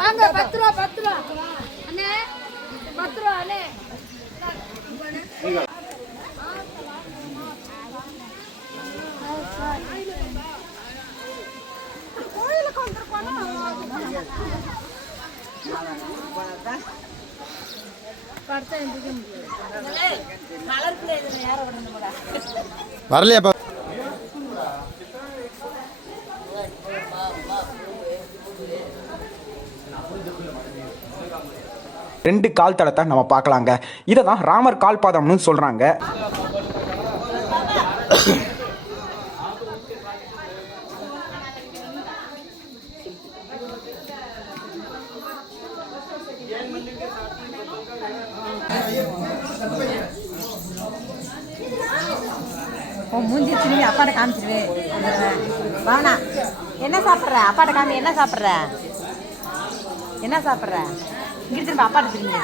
வாங்க 10 ரூபா அண்ணே 10 ரூபா அண்ணே கோயிலுக்கு வந்திருக்கோம் வரலையாப்பா? ரெண்டு கால் தடத்தை நம்ம பார்க்கலாங்க. இதை தான் ராமர் கால் பாதம்னு சொல்றாங்க. மூஞ்சி திரும்பி அப்பாட்ட காமிச்சிருவேன். வாணா என்ன சாப்பிட்ற? அப்பாட்ட காமி. என்ன சாப்பிட்ற? என்ன சாப்பிட்ற? இங்கிட்டு திரும்ப அப்பாட்ட திரும்பி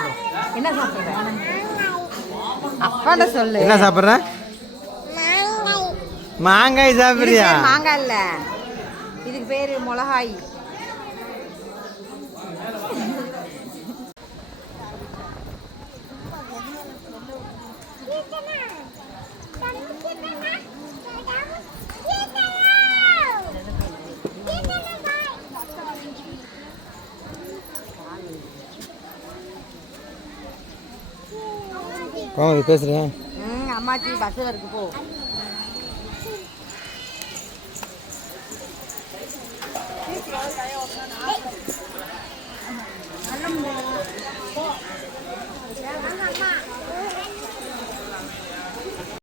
என்ன சாப்பிட்ற? அப்பாட்ட சொல்லு. என்ன சாப்பிட்ற? மாங்காய் சாப்பிட்றியா? மாங்காய் இல்லை, இதுக்கு பேரு மிளகாய். பேசுறேன். அம்மாச்சி பஸ்ஸில் இருக்கு போ.